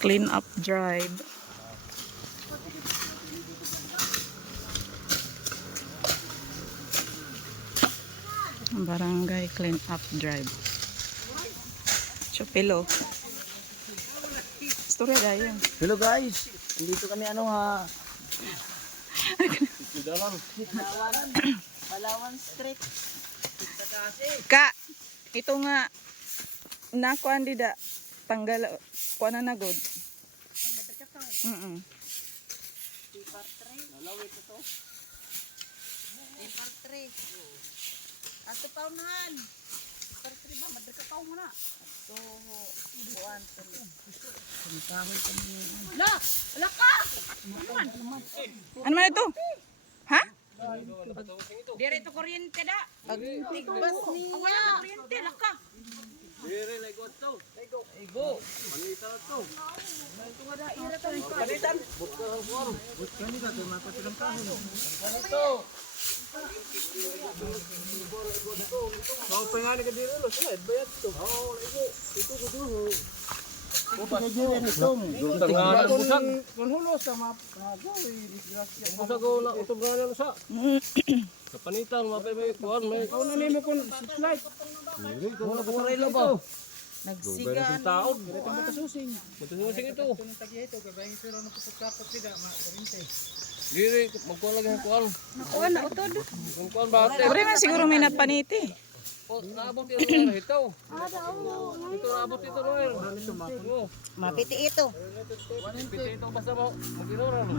Clean up drive. Barangay clean up drive. Chupilo. Storya dayon. Hello guys, dito kami Palawan Street. Ka, ito nga nakuan dida tanggal kuan na good. Part 3. Nalawit ito. Part 3. Ato paunahan. Part 3 ba? Madagkataw mo na. So, buwan. La! Ala ka! Ano man ito? Ha? Dire ito kuryente da. Tigbas niya. Wala na kuryente. Ala ka. Dire legot to. Ego. Manita to. Ito nga da. Ira to. Panitan. Butka ni ka mapatilang kahon. Ito. Mau pengani ka dire lo slide bayad to. Oh, ego. Ito ko duho. Kunhulo sa mapago musago na utog na sa kapanitan mapay may kuan may kuno nimo kun slide kuno ko relo ba Nagsigan. taon dito matasusing ito diri magkuan lagi ang kuan Kuha na utod. kuan ba ate Uri man siguro may napaniti. naabot ito na ito ito naabot ito no Mapiti ito. ito basta mo magirora no